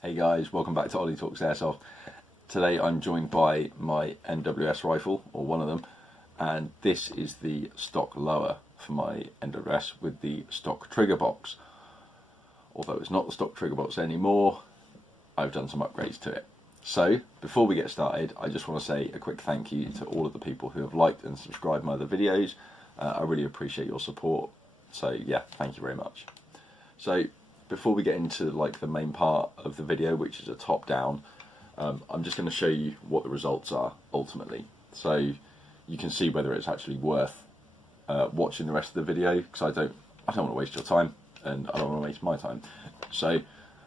Hey guys, welcome back to Ollie Talks Airsoft. Today I'm joined by my MWS rifle, or one of them, and this is the stock lower for my MWS with the stock trigger box. Although it's not the stock trigger box anymore, I've done some upgrades to it. So before we get started, I just want to say a quick thank you to all of the people who have liked and subscribed my other videos. I really appreciate your support. So yeah, thank you very much. So before we get into like the main part of the video, which is a top down, I'm just going to show you what the results are ultimately, so you can see whether it's actually worth watching the rest of the video, because I don't want to waste your time and I don't want to waste my time. So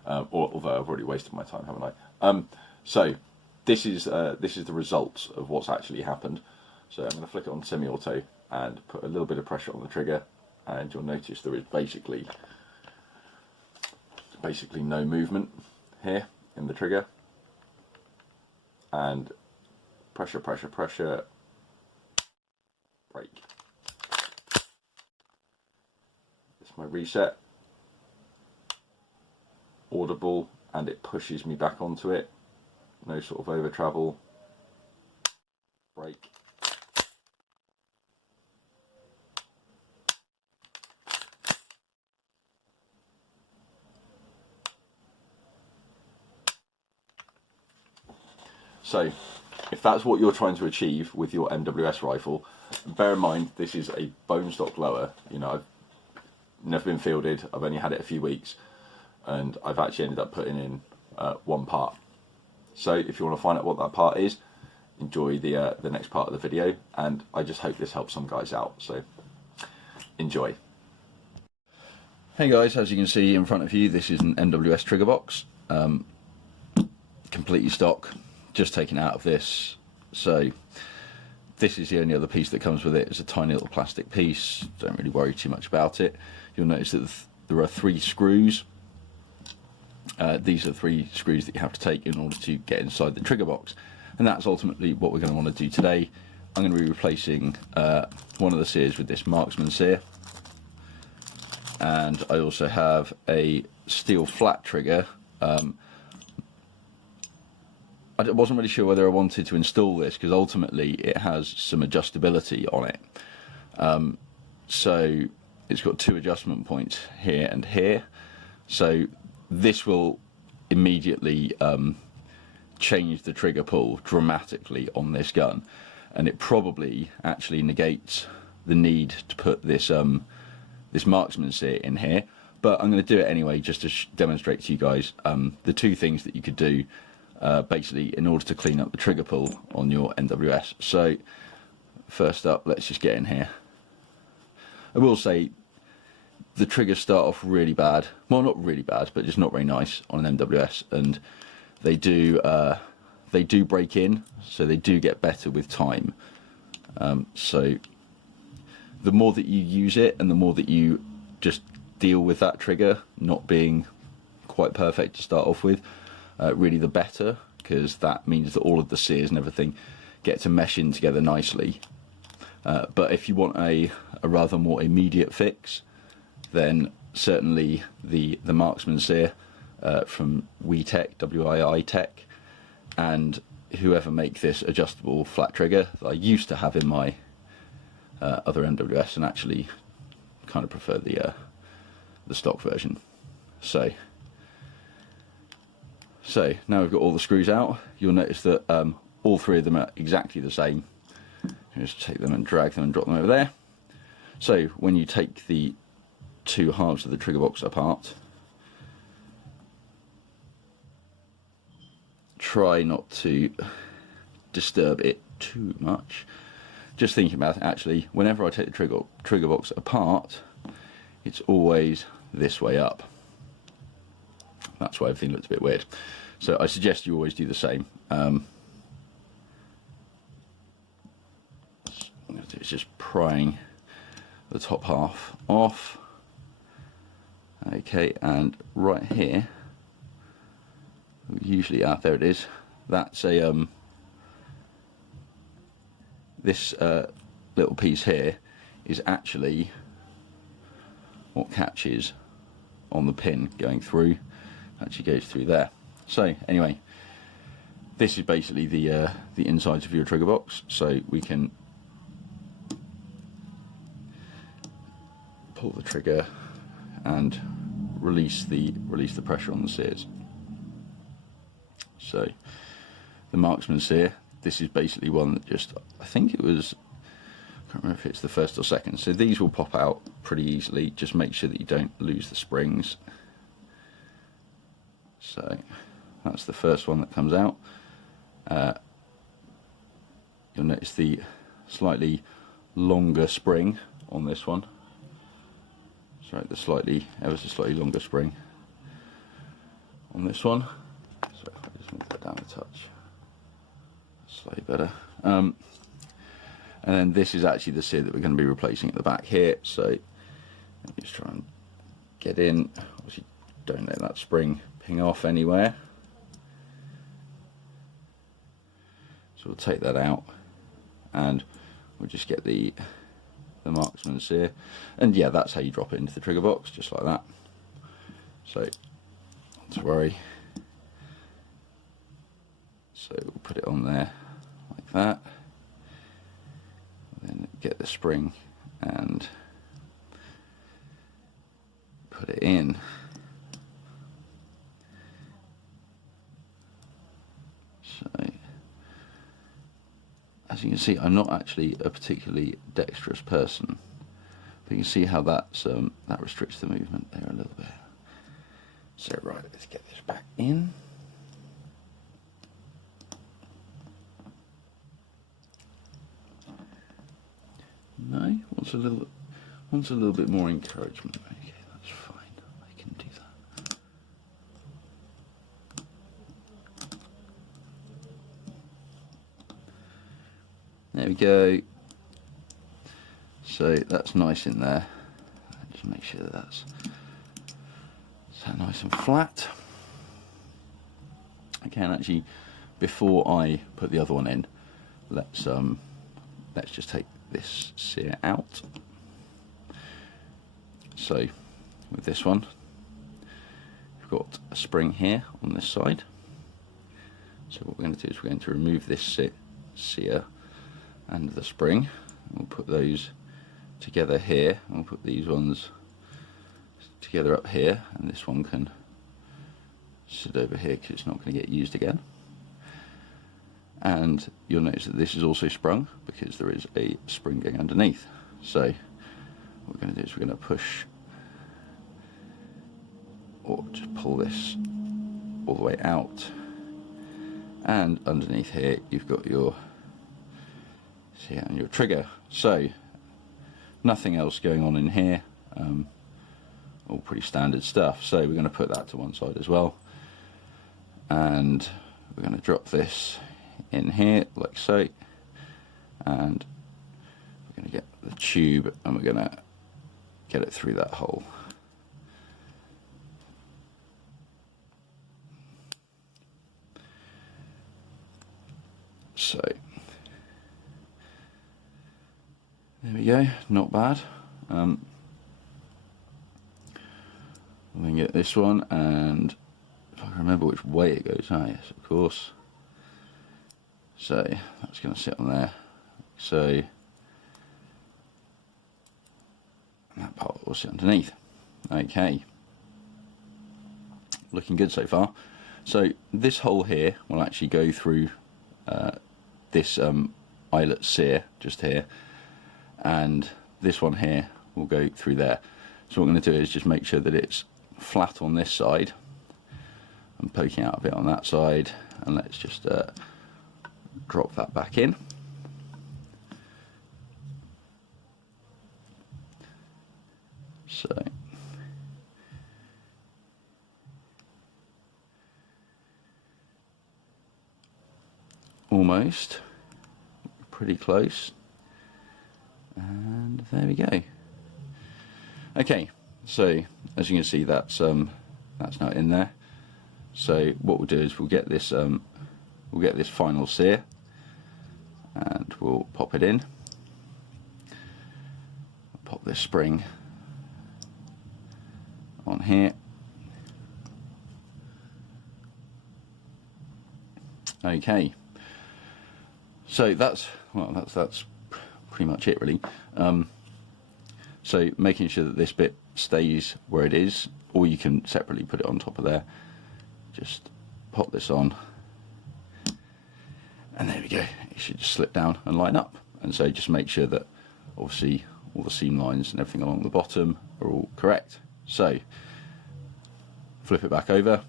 although I've already wasted my time, haven't I? So this is the results of what's actually happened. So I'm going to flick it on semi-auto and put a little bit of pressure on the trigger, and you'll notice there is basically no movement here in the trigger, and pressure, break. It's my reset, audible, and it pushes me back onto it, no sort of over travel, break. So if that's what you're trying to achieve with your MWS rifle, bear in mind this is a bone stock lower. You know, I've never been fielded, I've only had it a few weeks, and I've actually ended up putting in one part. So if you want to find out what that part is, enjoy the next part of the video, and I just hope this helps some guys out, so enjoy. Hey guys, as you can see in front of you, this is an MWS trigger box, completely stock, just taken out of this. So this is the only other piece that comes with it. It's a tiny little plastic piece, don't really worry too much about it. You'll notice that there are 3 screws. These are 3 screws that you have to take in order to get inside the trigger box, and that's ultimately what we're going to want to do today. I'm going to be replacing one of the sears with this marksman sear, and I also have a steel flat trigger. I wasn't really sure whether I wanted to install this, because ultimately it has some adjustability on it. So it's got 2 adjustment points here and here, so this will immediately change the trigger pull dramatically on this gun, and it probably actually negates the need to put this this marksman sear in here, but I'm going to do it anyway just to demonstrate to you guys the 2 things that you could do basically in order to clean up the trigger pull on your MWS. So first up, let's just get in here. I will say the triggers start off really bad, well, not really bad, but just not very nice on an MWS, and they do break in, so they do get better with time. So the more that you use it and the more that you just deal with that trigger not being quite perfect to start off with, really the better, because that means that all of the sears and everything get to mesh in together nicely. But if you want a rather more immediate fix, then certainly the marksman sear from WeTech, WII Tech, and whoever make this adjustable flat trigger that I used to have in my other MWS, and actually kind of prefer the stock version. So now we've got all the screws out. You'll notice that all 3 of them are exactly the same. Just take them and drag them and drop them over there. So when you take the 2 halves of the trigger box apart, try not to disturb it too much. Just thinking about it, actually, whenever I take the trigger box apart, it's always this way up. That's why everything looks a bit weird. So I suggest you always do the same. What I'm going to do is just prying the top half off. Okay, and right here, usually, there it is. That's a this little piece here is actually what catches on the pin going through, actually goes through there. So anyway, this is basically the insides of your trigger box. So we can pull the trigger and release the pressure on the sears. So the marksman sear, this is basically one that just, I think it was, I can't remember if it's the first or second. So these will pop out pretty easily. Just make sure that you don't lose the springs. So that's the first one that comes out. You'll notice the slightly longer spring on this one. Sorry, the ever so slightly longer spring on this one. So if I just move that down a touch, slightly better. And then this is actually the sear that we're going to be replacing at the back here. So let me just try and get in. Obviously, don't let that spring ping off anywhere. So we'll take that out, and we'll just get the marksman sear, and yeah, that's how you drop it into the trigger box, just like that. So not to worry. So we'll put it on there like that, then get the spring and put it in. So as you can see, I'm not actually a particularly dexterous person, but you can see how that's that restricts the movement there a little bit. So right, let's get this back in. No, wants a little bit more encouragement. Okay, that's fine. I can do that. There we go. So that's nice in there. Just make sure that that's nice and flat. Okay, and actually, before I put the other one in, let's just take this sear out. So with this one, we've got a spring here on this side. So what we're going to do is we're going to remove this sear and the spring. We'll put those together here, and we'll put these ones together up here, and this one can sit over here because it's not going to get used again. And you'll notice that this is also sprung because there is a spring going underneath. So what we're going to do is we're going to push, or just pull this all the way out, and underneath here you've got your sear and your trigger. So nothing else going on in here, all pretty standard stuff. So we're going to put that to one side as well, and we're going to drop this in here like so, and we're going to get the tube and we're going to get it through that hole. So there we go, not bad. We'll then get this one, and if I can remember which way it goes, yes, of course. So that's going to sit on there. So that part will sit underneath. Okay, looking good so far. So this hole here will actually go through this eyelet sear just here, and this one here will go through there. So what I'm going to do is just make sure that it's flat on this side and poking out a bit on that side, and let's just drop that back in. So almost, pretty close, and there we go. Okay, so as you can see, that's now in there. So what we'll do is we'll get this final sear, and we'll pop it in. Pop this spring on here, Okay, so that's pretty much it really. So making sure that this bit stays where it is, or you can separately put it on top of there. Just pop this on, and there we go. It should just slip down and line up. And so just make sure that obviously all the seam lines and everything along the bottom are all correct. So flip it back over,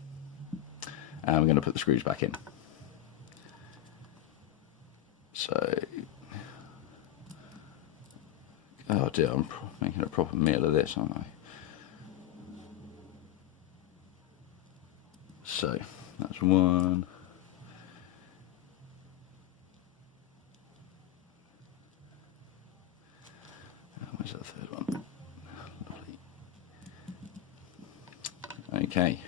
and we're going to put the screws back in. So, oh dear, I'm making a proper meal of this, aren't I? So that's one. Where's that third one? Lovely. Okay.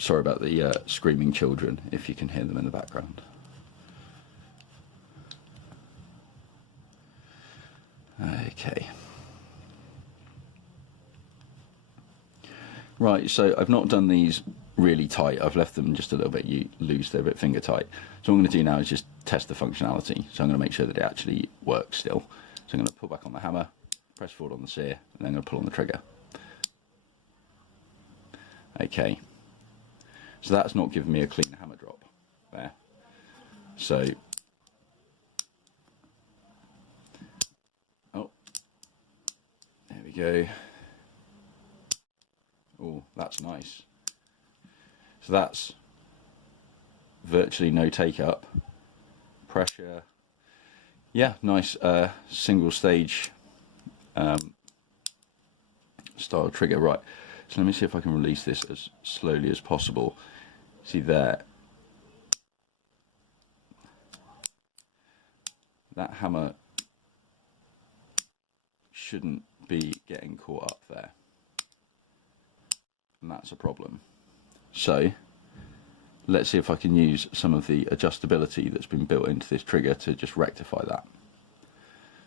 Sorry about the screaming children, if you can hear them in the background. Okay. Right, so I've not done these really tight. I've left them just a little bit loose. They're a bit finger tight. So what I'm going to do now is just test the functionality. So I'm going to make sure that it actually works still. So I'm going to pull back on the hammer, press forward on the sear, and then I'm going to pull on the trigger. Okay. So that's not giving me a clean hammer drop there. So, oh, there we go. Oh, that's nice. So that's virtually no take up. Pressure. Yeah, nice single stage style trigger. Right. So let me see if I can release this as slowly as possible. See there. That hammer shouldn't be getting caught up there. And that's a problem. So let's see if I can use some of the adjustability that's been built into this trigger to just rectify that.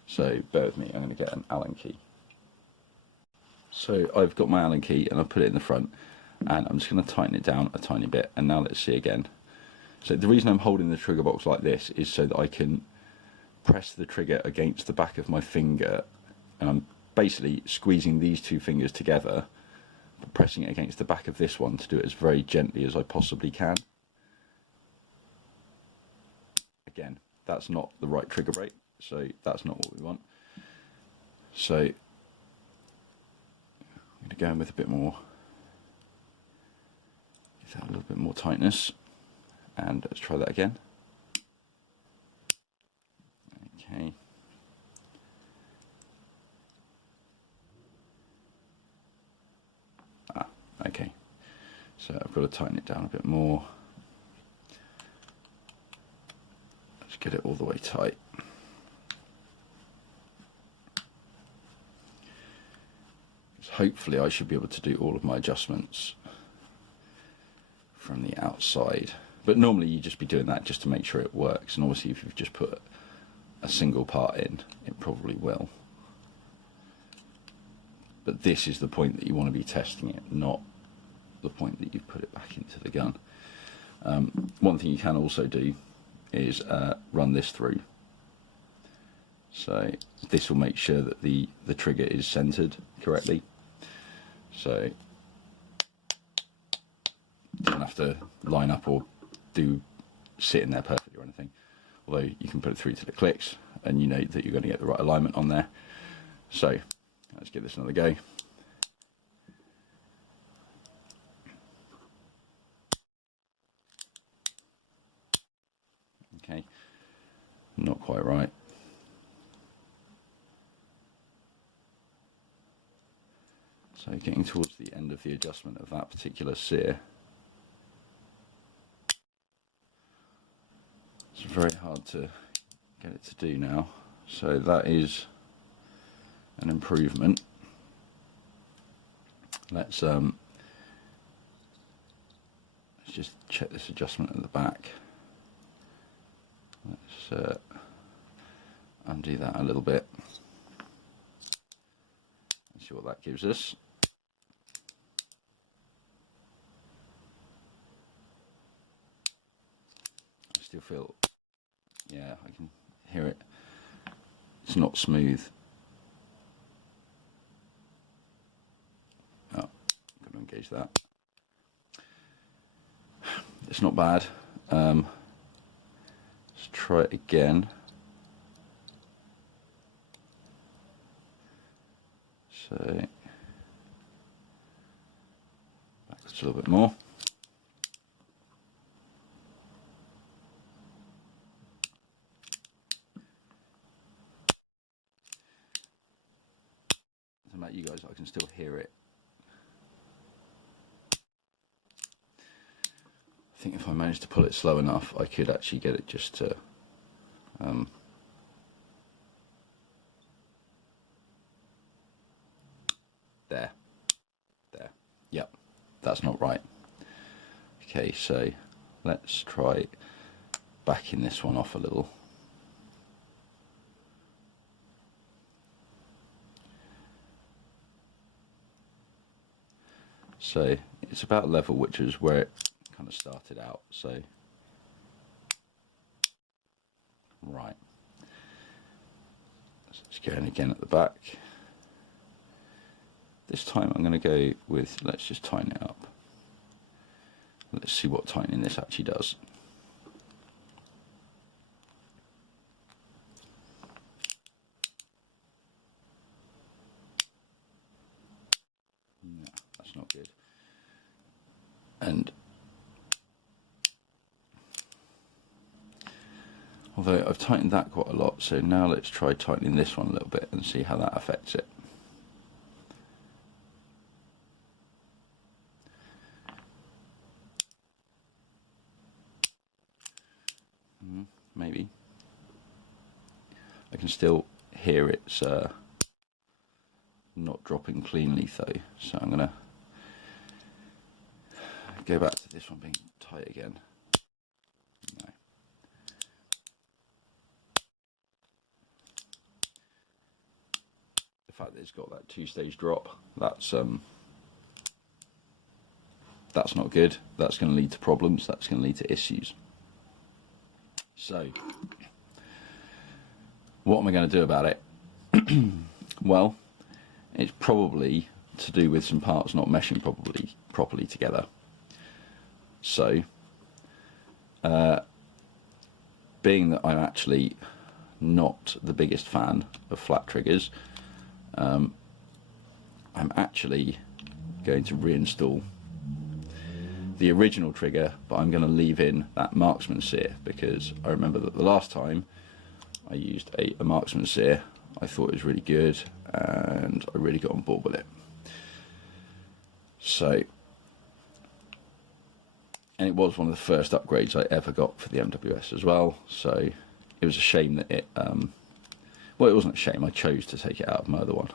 So bear with me, I'm going to get an Allen key. So I've got my Allen key and I've put it in the front, and I'm just going to tighten it down a tiny bit. And now let's see again. So the reason I'm holding the trigger box like this is so that I can press the trigger against the back of my finger, and I'm basically squeezing these two fingers together, but pressing it against the back of this one to do it as very gently as I possibly can. Again, that's not the right trigger rate, so that's not what we want. So I'm going to go in with a bit more, give that a little bit more tightness, and let's try that again. Okay. Okay, so I've got to tighten it down a bit more. Let's get it all the way tight. Hopefully I should be able to do all of my adjustments from the outside, but normally you just be doing that just to make sure it works, and obviously if you've just put a single part in, it probably will. But this is the point that you want to be testing it, not the point that you've put it back into the gun. One thing you can also do is run this through. So this will make sure that the trigger is centered correctly. So it doesn't have to line up or sit in there perfectly or anything. Although you can put it through till it clicks, and you know that you're going to get the right alignment on there. So let's give this another go. Okay, not quite right. So getting towards the end of the adjustment of that particular sear. It's very hard to get it to do now. So that is an improvement. Let's just check this adjustment at the back. Let's undo that a little bit. Let's see what that gives us. I still feel, yeah, I can hear it. It's not smooth. Oh, I'm going to engage that. It's not bad. Let's try it again. So, backwards a little bit more. About you guys, I can still hear it. I think if I managed to pull it slow enough, I could actually get it just to there. Yep, that's not right. Okay, so let's try backing this one off a little. So it's about level, which is where it kind of started out. So, right. Let's go in again at the back. This time I'm going to go with, let's just tighten it up. Let's see what tightening this actually does. No, that's not good. And although I've tightened that quite a lot, so now let's try tightening this one a little bit and see how that affects it. Maybe. I can still hear it's not dropping cleanly though, so I'm going to go back to this one being tight again. No. The fact that it's got that two-stage drop, that's not good. That's going to lead to problems. That's going to lead to issues. So, what am I going to do about it? Well, it's probably to do with some parts not meshing properly together. So, being that I'm actually not the biggest fan of flat triggers, I'm actually going to reinstall the original trigger, but I'm going to leave in that marksman sear, because I remember that the last time I used a marksman sear, I thought it was really good and I really got on board with it. So, and it was one of the first upgrades I ever got for the MWS as well, so it was a shame that it, well, it wasn't a shame, I chose to take it out of my other one,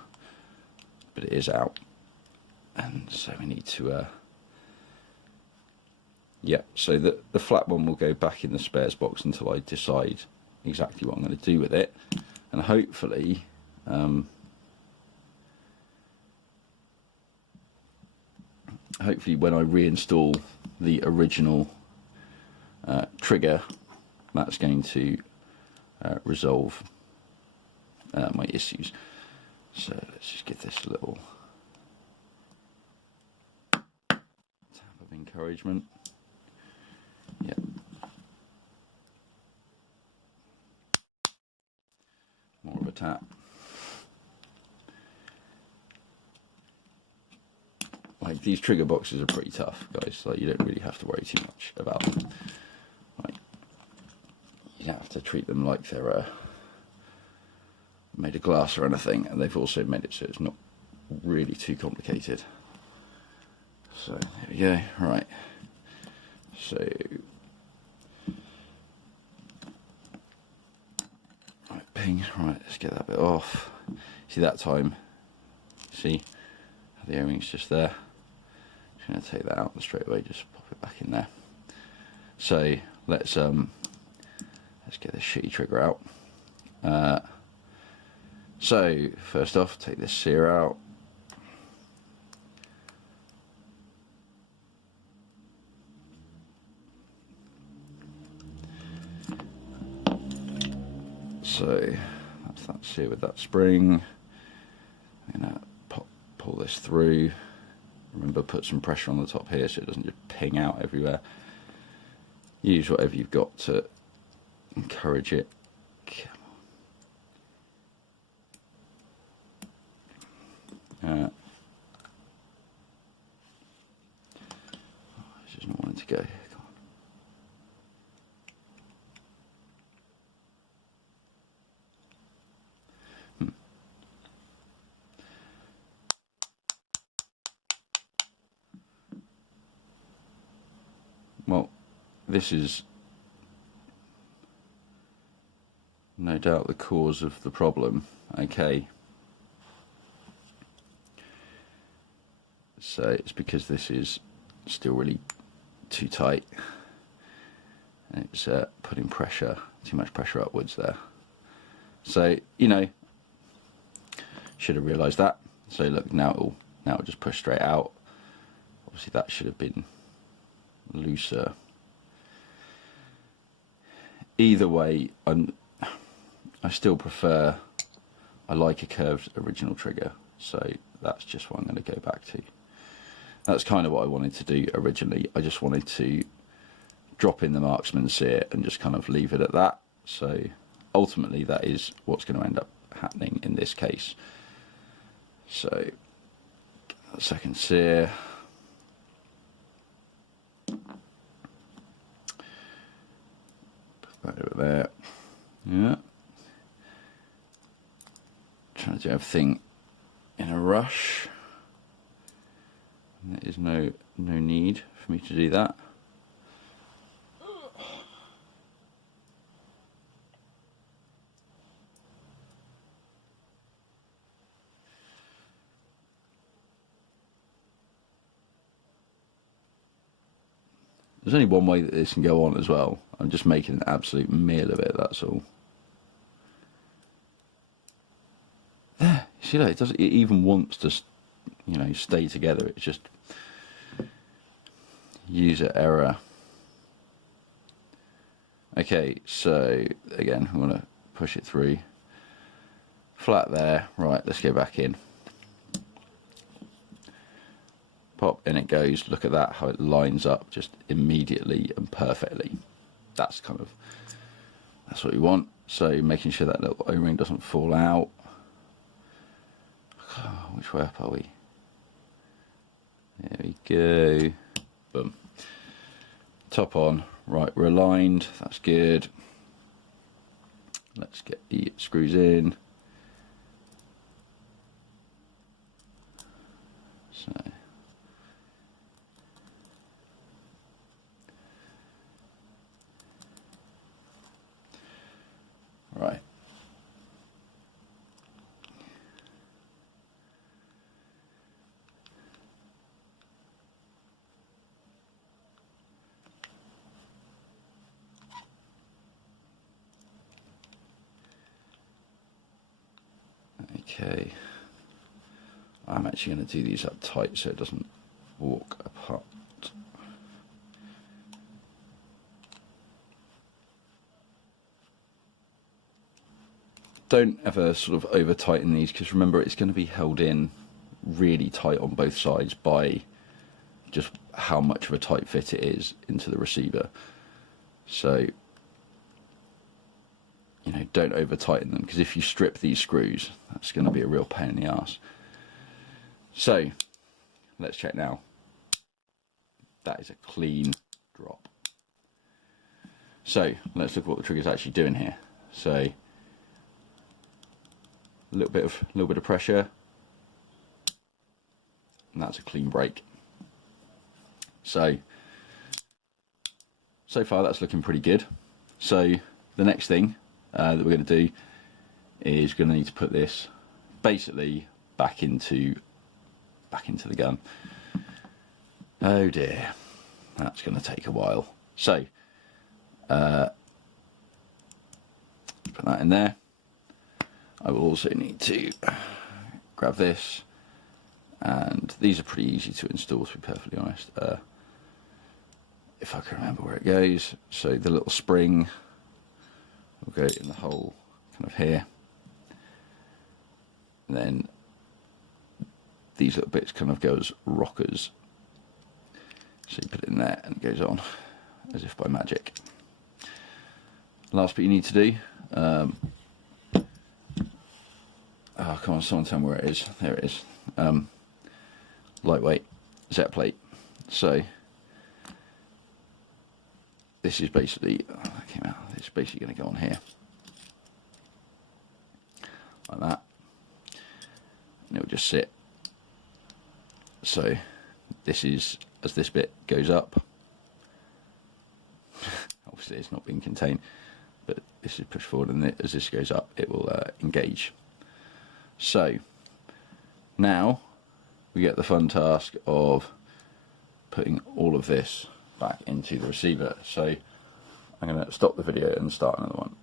but it is out, and so we need to yeah, so the flat one will go back in the spares box until I decide exactly what I'm going to do with it, and hopefully when I reinstall the original trigger, that's going to resolve my issues. So let's just give this a little tap of encouragement. Yeah. More of a tap. Like, these trigger boxes are pretty tough, guys. Like, you don't really have to worry too much about them. Like, you don't have to treat them like they're made of glass or anything, and they've also made it so it's not really too complicated. So there we go. Right. So, right, ping. Right, let's get that bit off. See, that time, see how the O-ring's just there. Just going to take that out and straight away just pop it back in there. So let's get this shitty trigger out. So first off, take this sear out. So that's that sear with that spring. I'm gonna pull this through. Remember, put some pressure on the top here so it doesn't just ping out everywhere. Use whatever you've got to encourage it. It's just not wanting to go. Come on. Well, this is no doubt the cause of the problem. Okay. So it's because this is still really too tight. And it's putting pressure, too much pressure upwards there. So, you know, should have realised that. So look, now it'll just push straight out. Obviously that should have been looser. Either way, I still prefer, I like a curved original trigger, so that's just what I'm going to go back to. That's kind of what I wanted to do originally. I just wanted to drop in the marksman sear and just kind of leave it at that. So ultimately that is what's going to end up happening in this case. So second sear. Put that over there. Yeah. Trying to do everything in a rush. There is no need for me to do that. There's only one way that this can go on as well. I'm just making an absolute meal of it, that's all. There, you see that? It even wants to, you know, stay together. It's just user error. Okay, so again, I'm gonna push it through. Flat there. Right, let's go back in. Pop, in it goes. Look at that, how it lines up just immediately and perfectly. That's what we want. So making sure that little O-ring doesn't fall out. Oh, which way up are we? There we go. Boom. Top on. Right, we're aligned. That's good. Let's get the screws in. So. Right. Okay. I'm actually going to do these up tight so it doesn't walk apart. Don't ever sort of over tighten these, because remember it's going to be held in really tight on both sides by just how much of a tight fit it is into the receiver. So, you know, don't over tighten them, because if you strip these screws, that's going to be a real pain in the ass. So let's check now. That is a clean drop. So let's look at what the trigger's actually doing here. So a little bit of pressure, and that's a clean break. So far that's looking pretty good. So the next thing that we're going to do is going to need to put this basically back into the gun. Oh dear, that's going to take a while. So put that in there. I will also need to grab this, and these are pretty easy to install, to be perfectly honest, if I can remember where it goes. So the little spring will go in the hole kind of here, and then these little bits kind of go as rockers. So you put it in there and it goes on as if by magic. Last bit you need to do, oh come on, someone tell me where it is. There it is. Lightweight Z plate. So this is basically, it's basically going to go on here like that, and it will just sit. So this is, as this bit goes up, obviously it's not being contained, but this is pushed forward, and as this goes up it will engage. So now we get the fun task of putting all of this back into the receiver. So I'm going to stop the video and start another one.